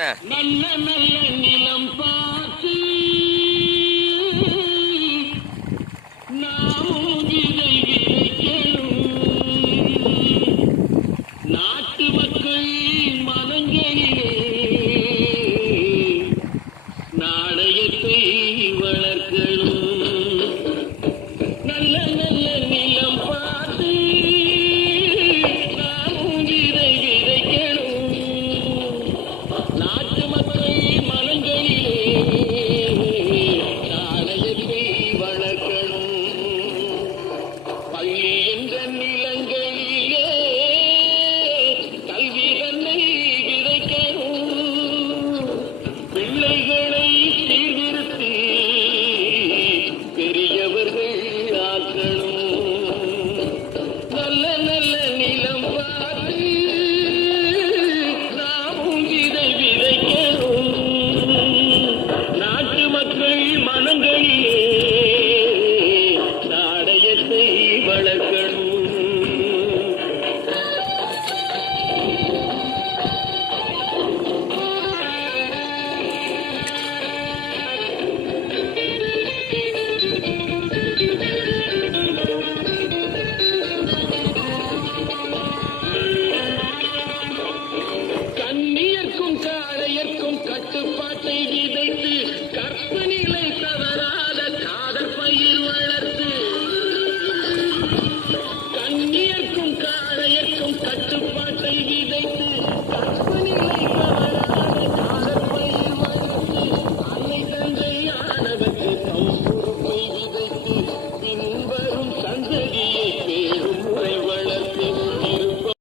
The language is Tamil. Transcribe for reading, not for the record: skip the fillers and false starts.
நல்ல நல்ல நிலம் பார்த்து நாமும் விதை விதைக்கணும். நாட்டு மக்கள் மனங்களிலே நாணயத்தை வளர்க்கணும். நல்ல நல்ல நிலம் பார்த்து நாமும் விதை விதைக்கணும். நாட்டு மக்கள் மனங்களிலே நாணயத்தை வளர்க்கணும். பள்ளி என்ற நிலங்களிலே கல்வி தன்னை விதைக்கணும். பிள்ளைகளை சீர்திருத்தி பெரியவர்கள் ஆக்கணும். நல்ல நல்ல நிலம் பார்த்து நாமும் விதை விதைக்கணும். நாட்டு மக்கள் மனங்களிலே நாணயத்தை வளர்க்கணும். கண்ணியர்க்கும் காளையர்க்கும் கட்டுப்பாட்டை விதைத்து கற்பனிலை தவறாத காதற் பயிர் வளர்த்து. கண்ணியர்க்கும் காளையர்க்கும் கட்டுப்பாட்டை விதைத்து